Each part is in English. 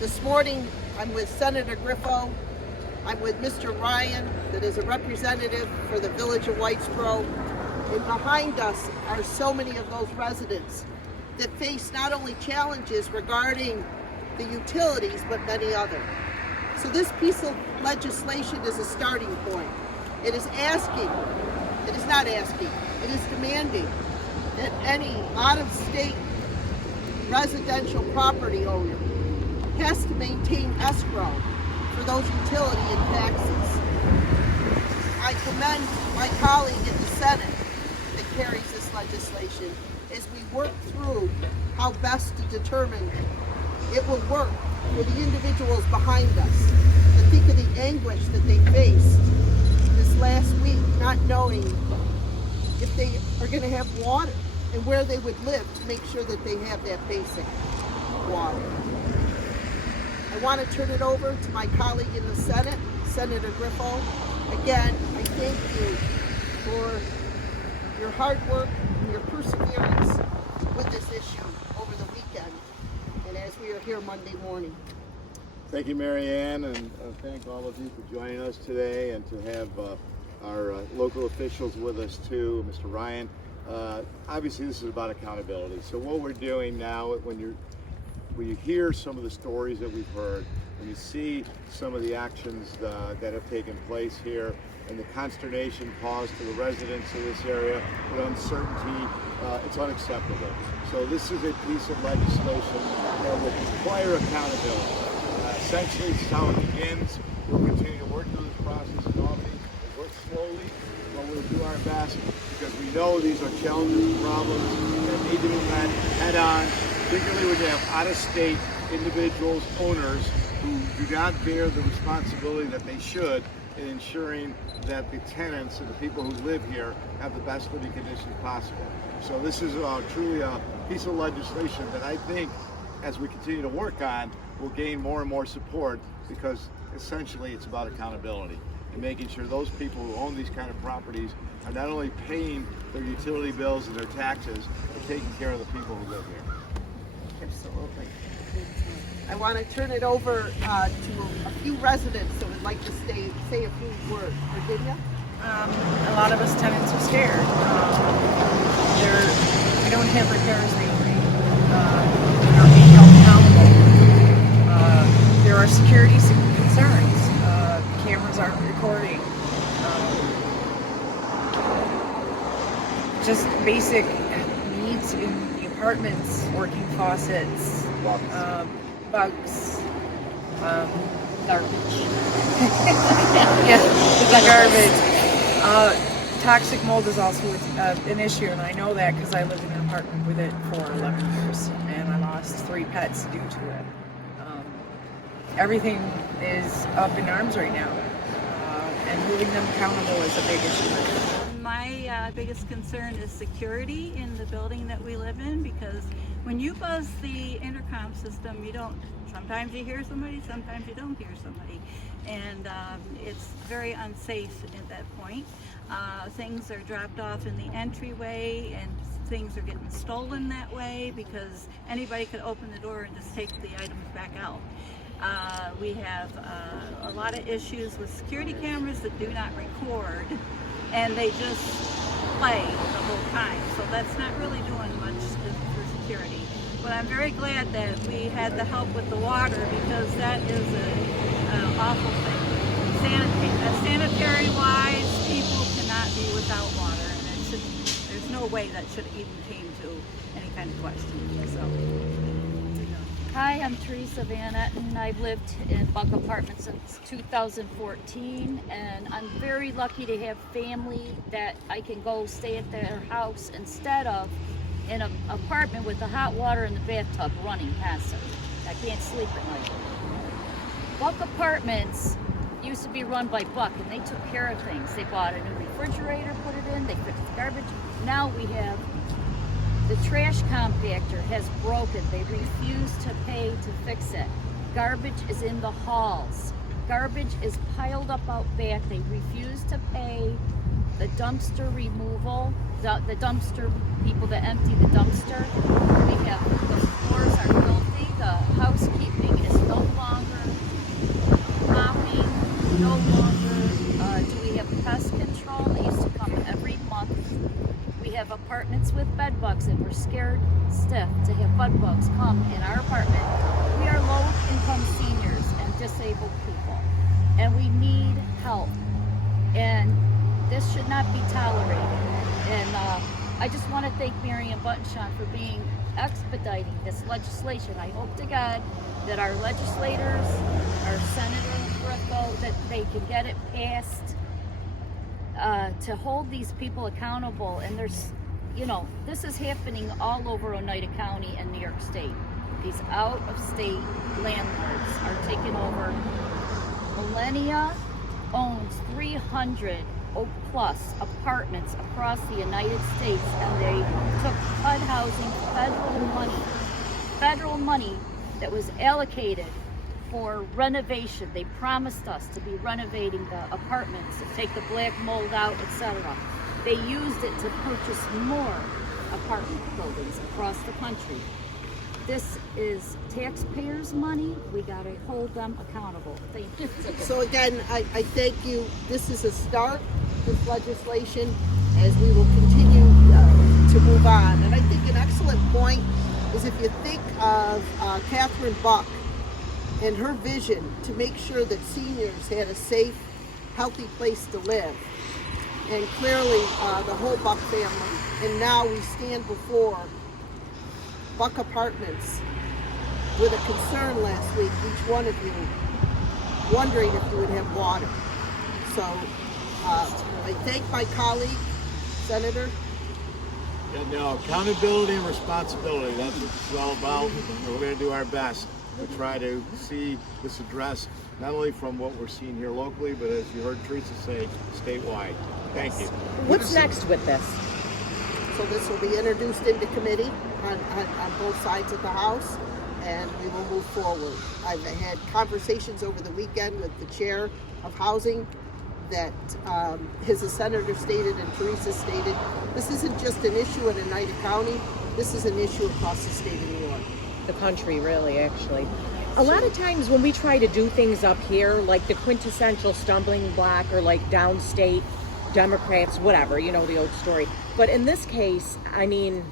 This morning, I'm with Senator Griffo. I'm with Mr. Ryan, that is a representative for the village of Whitesboro. And behind us are so many of those residents that face not only challenges regarding the utilities, but many other. So this piece of legislation is a starting point. It is not asking, it is demanding that any out-of-state residential property owner has to maintain escrow for those utility and taxes. I commend my colleague in the Senate that carries this legislation as we work through how best to determine it will work for the individuals behind us. And think of the anguish that they faced this last week, not knowing if they are going to have water and where they would live to make sure that they have that basic water. I want to turn it over to my colleague in the Senate, Senator Griffo. Again, I thank you for your hard work and your perseverance with this issue over the weekend and as we are here Monday morning. Thank you, Marianne, and thank all of you for joining us today, and to have our local officials with us too, Mr. Ryan. Obviously, this is about accountability. So what we're doing now, when you hear some of the stories that we've heard, when you see some of the actions that have taken place here, and the consternation caused to the residents of this area, with uncertainty, it's unacceptable. So this is a piece of legislation that will require accountability. Essentially, this is how it begins. We'll continue to work through this process in Albany. We'll work slowly, but we'll do our best, because we know these are challenges and problems that need to be met head on, particularly when you have out-of-state individuals, owners, who do not bear the responsibility that they should in ensuring that the tenants and the people who live here have the best living conditions possible. So this is truly a piece of legislation that I think, as we continue to work on, will gain more and more support, because essentially it's about accountability and making sure those people who own these kind of properties are not only paying their utility bills and their taxes, but taking care of the people who live here. Absolutely. I want to turn it over to a few residents that would like to say a few words. Virginia? A lot of us tenants are scared. We don't have repairs lately. We're not being held accountable. There are security concerns. Cameras aren't recording. Just basic needs in the apartments, working faucets, bugs, garbage. Yeah, the garbage. Toxic mold is also an issue, and I know that because I lived in an apartment with it for 11 years, and I lost 3 pets due to it. Everything is up in arms right now, and holding them accountable is a big issue. My biggest concern is security in the building that we live in, because when you buzz the intercom system, sometimes you hear somebody, sometimes you don't hear somebody, and it's very unsafe at that point. Things are dropped off in the entryway, and things are getting stolen that way, because anybody could open the door and just take the items back out. We have a lot of issues with security cameras that do not record, and they just play the whole time. So that's not really doing much for security. But I'm very glad that we had the help with the water, because that is an awful thing. Sanitary-wise, people cannot be without water, and there's no way that should even came to any kind of question. So. Hi, I'm Teresa Van Etten. I've lived in Buck Apartments since 2014, and I'm very lucky to have family that I can go stay at their house instead of in an apartment with the hot water in the bathtub running constantly. I can't sleep at night. Buck Apartments used to be run by Buck, and they took care of things. They bought a new refrigerator, put it in, they fixed the garbage. Now we have the trash compactor has broken. They refuse to pay to fix it. Garbage is in the halls. Garbage is piled up out back. They refuse to pay the dumpster removal, the dumpster people that empty the dumpster. We have, the floors are filthy. The housekeeping is filthy. bugs and we're scared stiff to have bed bugs come in our apartment. We are low-income seniors and disabled people, and we need help. And this should not be tolerated. And I just want to thank Marianne Buttenschon for expediting this legislation. I hope to God that our legislators, our Senator Griffo, that they can get it passed to hold these people accountable. And there's, this is happening all over Oneida County and New York State. These out-of-state landlords are taking over. Millennia owns 300 plus apartments across the United States, and they took HUD housing, federal money that was allocated for renovation. They promised us to be renovating the apartments, to take the black mold out, etc. They used it to purchase more apartment buildings across the country. This is taxpayers' money. We gotta hold them accountable. Thank you. So again, I thank you. This is a start, this legislation, as we will continue to move on. And I think an excellent point is if you think of Catherine Buck and her vision to make sure that seniors had a safe, healthy place to live. And clearly the whole Buck family. And now we stand before Buck Apartments with a concern last week, each one of you, wondering if you would have water. So I thank my colleague, Senator. Accountability and responsibility, that's what it's all about. And we're going to do our best to try to see this addressed, not only from what we're seeing here locally, but as you heard Teresa say, statewide. Thank you. What's next with this? So this will be introduced into committee on both sides of the House, and we will move forward. I've had conversations over the weekend with the chair of housing that, as the senator stated and Teresa stated, this isn't just an issue in Oneida County, this is an issue across the state of New York. The country, really, actually. A lot of times when we try to do things up here, like the quintessential stumbling block or like downstate Democrats, whatever, the old story. But in this case, I mean,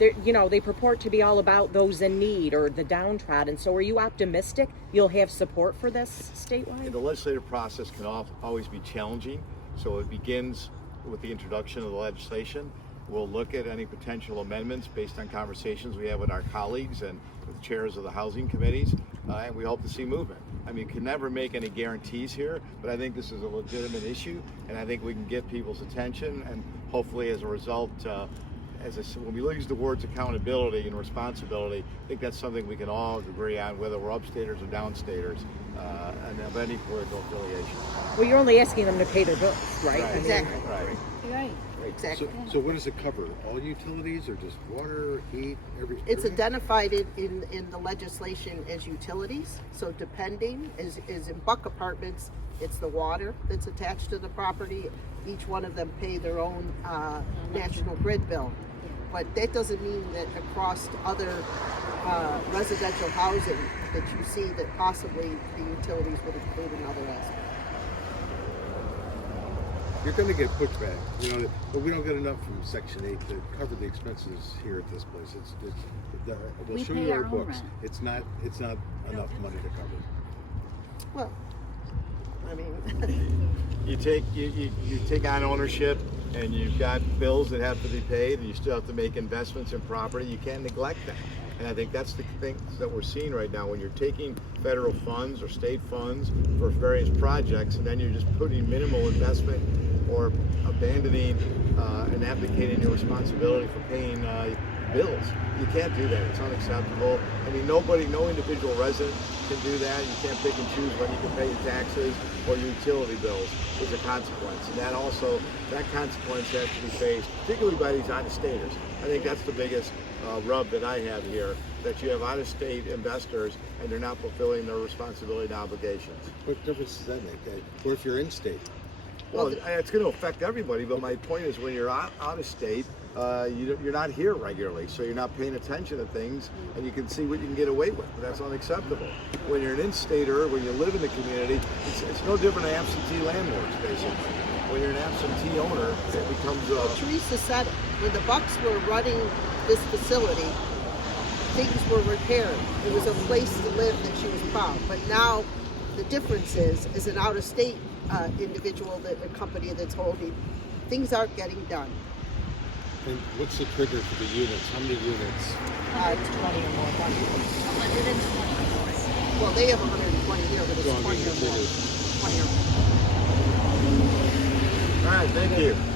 they purport to be all about those in need or the downtrodden. So are you optimistic you'll have support for this statewide? The legislative process can always be challenging. So it begins with the introduction of the legislation. We'll look at any potential amendments based on conversations we have with our colleagues and with chairs of the housing committees, and we hope to see movement. I mean, you can never make any guarantees here, but I think this is a legitimate issue, and I think we can get people's attention, and hopefully as a result, when we use the words accountability and responsibility, I think that's something we can all agree on, whether we're upstaters or downstaters, and of any political affiliation. Well, you're only asking them to pay their bills, right? Exactly. Right. Right. Exactly. So what does it cover? All utilities or just water, heat, everything? It's identified in the legislation as utilities. So depending, is in Buck Apartments, it's the water that's attached to the property. Each one of them pay their own national grid bill. But that doesn't mean that across other residential housing that you see that possibly the utilities would include another aspect. You're going to get pushback, but we don't get enough from Section 8 to cover the expenses here at this place. We'll We show pay you our our own books. rent. It's not enough money to cover. Well, I mean, You take on ownership, and you've got bills that have to be paid, and you still have to make investments in property. You can't neglect that. And I think that's the thing that we're seeing right now when you're taking federal funds or state funds for various projects, and then you're just putting minimal investment or abandoning and abdicating your responsibility for paying bills. You can't do that. It's unacceptable. I mean, no individual resident can do that. You can't pick and choose when you can pay your taxes or your utility bills. There's a consequence. And that consequence has to be faced, particularly by these out-of-staters. I think that's the biggest rub that I have here, that you have out-of-state investors and they're not fulfilling their responsibility and obligations. What difference does that make? Or if you're in state? Well, it's going to affect everybody, but my point is when you're out of state, you're not here regularly, so you're not paying attention to things, and you can see what you can get away with. But that's unacceptable. When you're an in-stater, when you live in the community, it's no different than absentee landlords, basically. when you're an absentee owner, it becomes Teresa said it. When the Bucks were running this facility, things were repaired. It was a place to live that she was proud. But now the difference is an out-of-state individual, that a company that's holding, things aren't getting done. And what's the trigger for the units? How many units? 20 or more. 120. Well, they have 120 here, but it's So, I 20 mean, or more. it is. 20 or more. all right. Thank you.